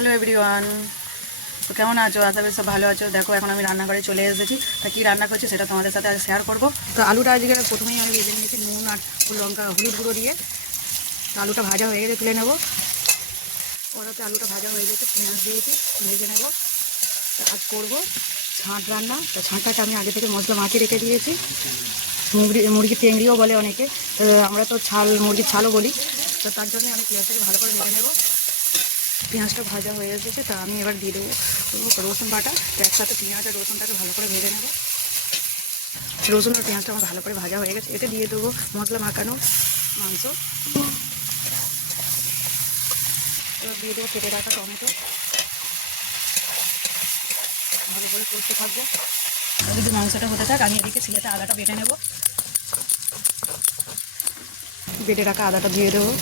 Hello everyone, তো কেমন আছো? আশা করি সব ভালো আছো। দেখো এখন আমি রান্নাঘরে চলে এসেছি। তা কী রান্না করছি সেটা তোমাদের সাথে আজ শেয়ার করবো। তো আলুটা আজকে প্রথমেই আমি ভেজে নিয়েছি নুন আর লঙ্কা হলুদ গুঁড়ো দিয়ে। আলুটা ভাজা হয়ে গেলে তুলে নেবো। ওরাতে আলুটা ভাজা হয়ে গেছে, পেঁয়াজ দিয়েছি, ভেজে নেবো। আজ করবো ছাঁট রান্না। তো ছাঁটটাকে আমি আগে থেকে মশলা মাখিয়ে রেখে দিয়েছি। মুরগির টেংরিও বলে অনেকে, আমরা তো মুরগির ছালও বলি। তো তার জন্য আমি পেঁয়াজটাকে ভালো করে ভেজে নেবো। পেঁয়াজটা ভাজা হয়ে এসেছে, তা আমি এবার দিয়ে দেবো রসুন বাটা। তো একসাথে পেঁয়াজ আর রসুনটাকে ভালো করে ভেজে নেবো। রসুন আর পেঁয়াজটা আমার ভালো করে ভাজা হয়ে গেছে, এতে দিয়ে দেবো মশলা মাখানো মাংস। এবার দিয়ে দেবো কেটে রাখা টমেটো। ভালো করে করতে থাকবো। যদি মাংসটা হতে থাক, আমি এদিকে শিলেতে আদাটা বেটে নেবো। বেটে রাখা আদাটা দিয়ে দেবো।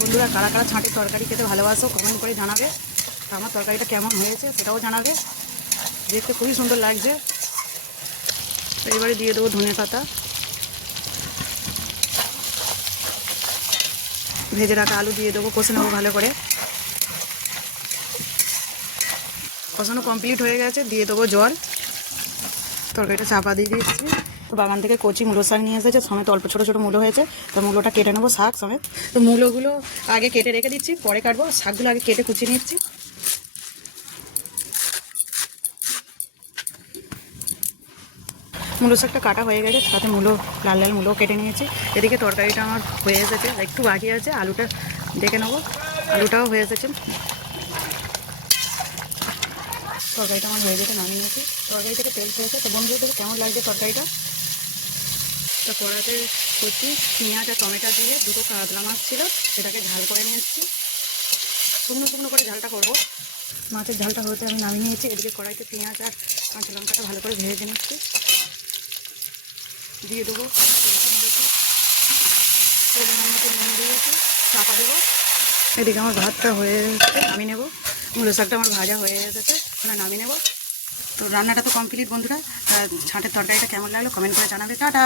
বন্ধুরা, কারা কারা ছাঁটের তরকারি খেতে ভালোবাসো কমেন্ট করে জানাবে। আমার তরকারিটা কেমন হয়েছে সেটাও জানাবে। দেখতে খুবই সুন্দর লাগছে। এবারে দিয়ে দেবো ধনে পাতা। ভেজে রাখা আলু দিয়ে দেবো, কষে নেবো ভালো করে। কষানো কমপ্লিট হয়ে গেছে, দিয়ে দেবো জল। তরকারিটা চাপা দিয়ে দিচ্ছি। তো বাগান থেকে কচি মূলো শাক নিয়ে এসেছে, সমেত অল্প ছোটো ছোটো মূলো হয়েছে। তো মূলোটা কেটে নেবো শাক সমেত। তো মূলোগুলো আগে কেটে রেখে দিচ্ছি, পরে কাটবো। শাকগুলো আগে কেটে কুচিয়ে নিচ্ছি। মূলো শাকটা কাটা হয়ে গেছে, সাথে লাল লাল মূলো কেটে নিয়েছি। এদিকে তরকারিটা আমার হয়ে এসেছে, একটু বাকি আছে। আলুটা দেখে নেবো, আলুটাও হয়ে এসেছে। তরকারিটা আমার হয়ে যেতে নামিয়ে নিয়েছি। তরকারি থেকে তেল খেয়েছে। তো বন্ধুদের কেমন লাগছে তরকারিটা? তো কড়াতে কচি পেঁয়াজ আর টমেটো দিয়ে দুটো কাতলা মাছ ছিল, সেটাকে ঝাল করে নিয়েছি। শুকনো শুকনো করে ঝালটা করবো। মাছের ঝালটা হতে আমি নামিয়ে নিয়েছি। এদিকে কড়াইতে পেঁয়াজ আর কাঁচা লঙ্কাটা ভালো করে ভেজে নিচ্ছি। দিয়ে দেবো নুন দিয়েছি, চাপা দেবো। এদিকে আমার ভাতটা হয়ে এসেছে, নামিয়ে নেবো। মূলো শাকটা আমার ভাজা হয়ে এসেছে, নামিয়ে নেবো। তো রান্নাটা তো কমপ্লিট বন্ধুরা। ছাঁটের তরকারিটা কেমন লাগলো কমেন্ট করে জানাবে। টাটা।